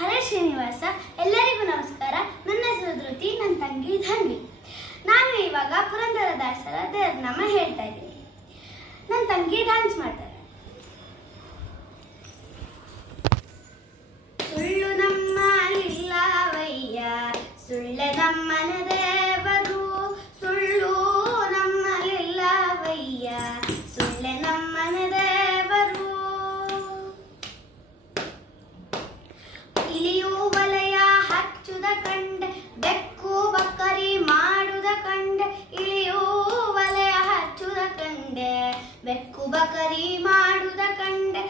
ಹರೇ ಶ್ರೀನಿವಾಸ. ಎಲ್ಲರಿಗೂ ನಮಸ್ಕಾರ. ನನ್ನ ಹೆಸರು ಧೃತಿ, ನನ್ನ ತಂಗಿ ಧನ್ವಿ. ನಾನು ಇವಾಗ ಪುರಂದರದಾಸರ ದೇವರನಾಮ ಹೇಳ್ತಾ ಇದ್ದೀನಿ. ನನ್ನ ತಂಗಿ ಡ್ಯಾನ್ಸ್ ಮಾಡ್ತಾರೆ. ಸುಳ್ಳು ನಮ್ಮಲ್ಲಿಲ್ಲವಯ್ಯ, ಸುಳ್ಳೆ ನಮ್ಮನ ದೇವರು. ಸುಳ್ಳು ನಮ್ಮಲ್ಲಿಲ್ಲವಯ್ಯ, ಸುಳ್ಳೆ ನಮ್ಮನ ದೇವರು. ಇಲಿಯು ವಲಯ ಹಚ್ಚುದ ಕಂಡೆ, ಬೆಕ್ಕು ಬಕ್ಕರಿ ಮಾಡುದ ಕಂಡೆ. ಇಲಿಯು ವಲಯ ಹಚ್ಚುದ ಕಂಡೆ, ಬೆಕ್ಕು ಬಕರಿ ಮಾಡುದ ಕಂಡೆ.